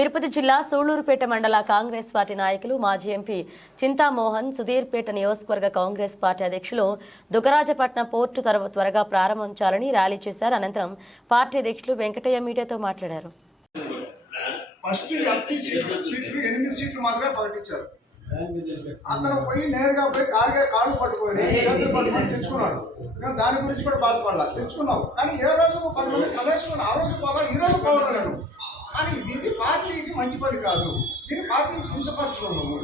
తిరుపతి జిల్లా సూళ్ళూరుపేట మండల కాంగ్రెస్ పార్టీ నాయకులు మాజీ ఎంపీ చింతామోహన్ సుధీర్పేట నియోజకవర్గ కాంగ్రెస్ పార్టీ అధ్యక్షులు దుగరాజపట్నం పోర్టు త్వర- త్వరగా ప్రారంభించాలని ర్యాలీ చేశారు. అనంతరం పార్టీ అధ్యక్షులు వెంకటయ్య మీడియాతో మాట్లాడారు. ఫస్ట్ ఎంపీ సీట్లు సీట్లు ఎనిమిది సీట్లు మాత్రమే ప్రకటించారు అతను పోయి నేరుగా పోయి కారుగా కాళ్ళు పట్టుకొని చేతులు పట్టుకొని తెచ్చుకున్నాడు మేము దాని గురించి కూడా బాధపడాల. తెచ్చుకున్నావు కానీ ఏ రోజు పది మంది కలేసుకుని ఆ రోజు పోవా ఈ రోజు పోవడం లేదు. కానీ మంచి పని కాదు. దీన్ని పార్టీని హింసపరచుకోవు నువ్వు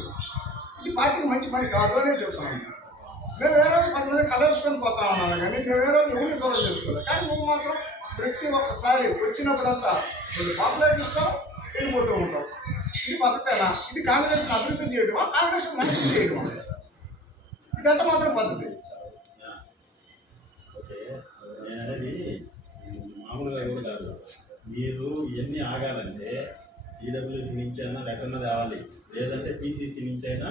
ఇది పార్టీకి మంచి పని కాదు అనే చెప్తున్నాను. మేము ఏ రోజు పది మంది కలేసుకొని పోతా ఉన్నాను కానీ మేము ఏ రోజు ఎవరిని గౌరవ చేసుకోలేదు కానీ నువ్వు మాత్రం ప్రతి ఒక్కసారి వచ్చినప్పుడంతా పాపులేట్ ఇస్తావు వెళ్ళిపోతూ ఉంటావు ఇది పద్ధతేనా? ఇది కాంగ్రెస్ అభివృద్ధి చేయడమా? కాంగ్రెస్ మంచి చేయడమా? ఇదంతా మాత్రం పద్ధతి. మామూలుగా ఎవరు కాదు. మీరు ఇవన్నీ ఆగాలంటే సిడబ్ల్యూసి నుంచి అయినా లెటర్ తేవాలి లేదంటే పీసీసీ నుంచి అయినా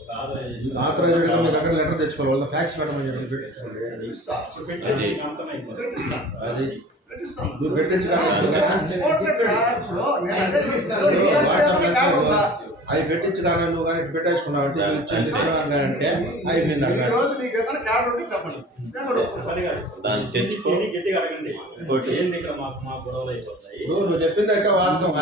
ఒక ఆథరైజేషన్ ఆథరైజ్డ్గా మీ దగ్గర లెటర్ తెచ్చుకోవాలి వాళ్ళ ఫ్యాక్స్ పెట్టమని చెప్పి పెట్టించుకోండి ఇస్తా. పెట్టి అంతమైపోతుంది పెట్టిస్తా. అది. నువ్వు పెట్టించడానికి అవి పెట్టించడానికి నువ్వు కానీ పెట్టేసుకున్నావు అంటే నువ్వు ఇచ్చింది అంటే అయిపోయింది ఈ అక్కడ రోజు మీకు ఏదైనా క్యాడ్ ఉంటే చెప్పండి. నేను కూడా ఒప్పుకుంటాను. పని కాదు. దాన్ని తెచ్చుకో. PCC ని గట్టిగా అడగండి. ఏంది ఇక్కడ మాకు మా గొడవలు అయిపోతాయి? నువ్వు నువ్వు చెప్పింది అయితే వాస్తవం